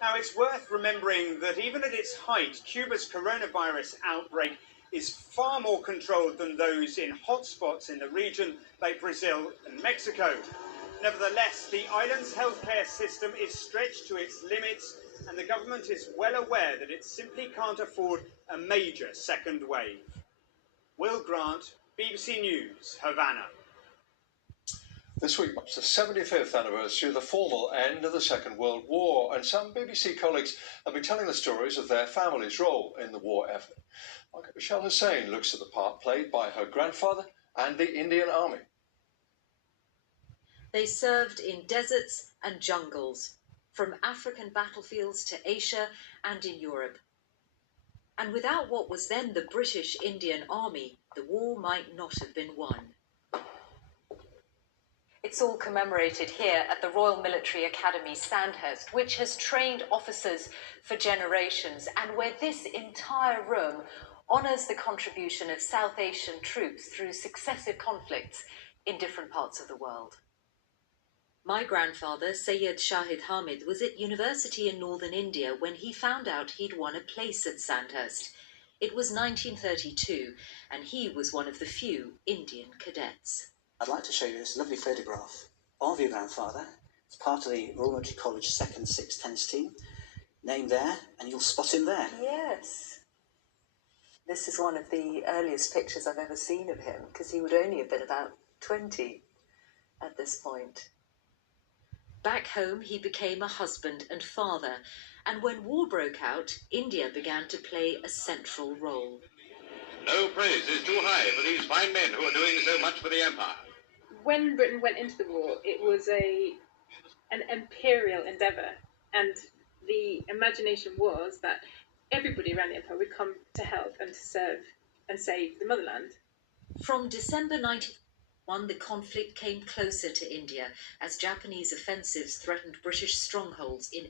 Now, it's worth remembering that even at its height, Cuba's coronavirus outbreak is far more controlled than those in hotspots in the region like Brazil and Mexico. Nevertheless, the island's healthcare system is stretched to its limits, and the government is well aware that it simply can't afford a major second wave. Will Grant, BBC News, Havana. This week marks the 75th anniversary of the formal end of the Second World War, and some BBC colleagues have been telling the stories of their family's role in the war effort. Margaret Michelle Hussein looks at the part played by her grandfather and the Indian Army. They served in deserts and jungles, from African battlefields to Asia and in Europe. And without what was then the British Indian Army, the war might not have been won. It's all commemorated here at the Royal Military Academy, Sandhurst, which has trained officers for generations, and where this entire room honours the contribution of South Asian troops through successive conflicts in different parts of the world. My grandfather, Sayyid Shahid Hamid, was at university in northern India when he found out he'd won a place at Sandhurst. It was 1932, and he was one of the few Indian cadets. I'd like to show you this lovely photograph of your grandfather. It's part of the Royal Military College 2nd 6th Tennis team. Name there, and you'll spot him there. Yes. This is one of the earliest pictures I've ever seen of him, because he would only have been about 20 at this point. Back home, he became a husband and father, and when war broke out, India began to play a central role. No praise is too high for these fine men who are doing so much for the empire. When Britain went into the war, it was an imperial endeavour, and the imagination was that everybody around the empire would come to help and to serve and save the motherland. From December 1941, the conflict came closer to India as Japanese offensives threatened British strongholds in